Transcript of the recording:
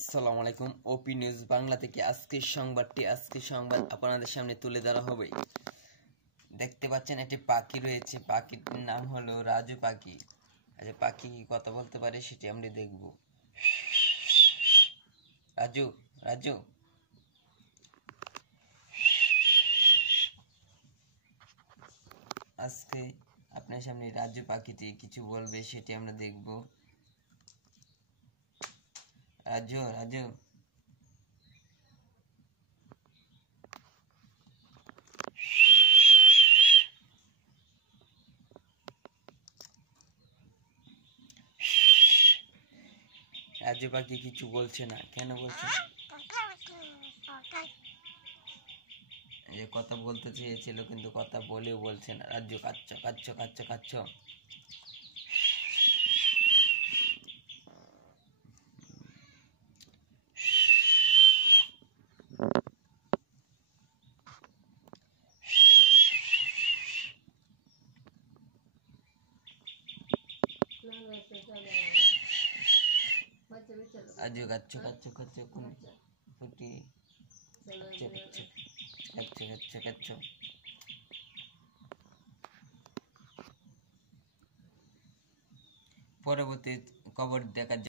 আসসালামু আলাইকুম। ওপি নিউজ বাংলা থেকে আজকের সংবাদ আপনাদের সামনে তুলে ধরা হবে। দেখতে পাচ্ছেন একটি পাখি রয়েছে, পাখিটির নাম হলো রাজু পাখি। আচ্ছা, পাখি কি কথা বলতে পারে সেটি আমরা দেখব। রাজু, রাজু, আজকে আপনার সামনে রাজু পাখিটি কিছু বলবে, সেটি আমরা দেখব। রাজু, রাজু, রাজু পাখি কিছু বলছে না, কেন বলছে না? যে কথা বলতে চেয়েছিল কিন্তু কথা বলেও বলছে না। রাজু কাচ্ছ কাচ্ছ কাচ্ছ কাচ্ছ। রাজু কাচ্ছ কাচ্ছ কাচ্ছ কোন ফুটি কাচ্ছ কাচ্ছ কাচ্ছ কাচ্ছ কাচ্ছ। পরবর্তী খবর দেখার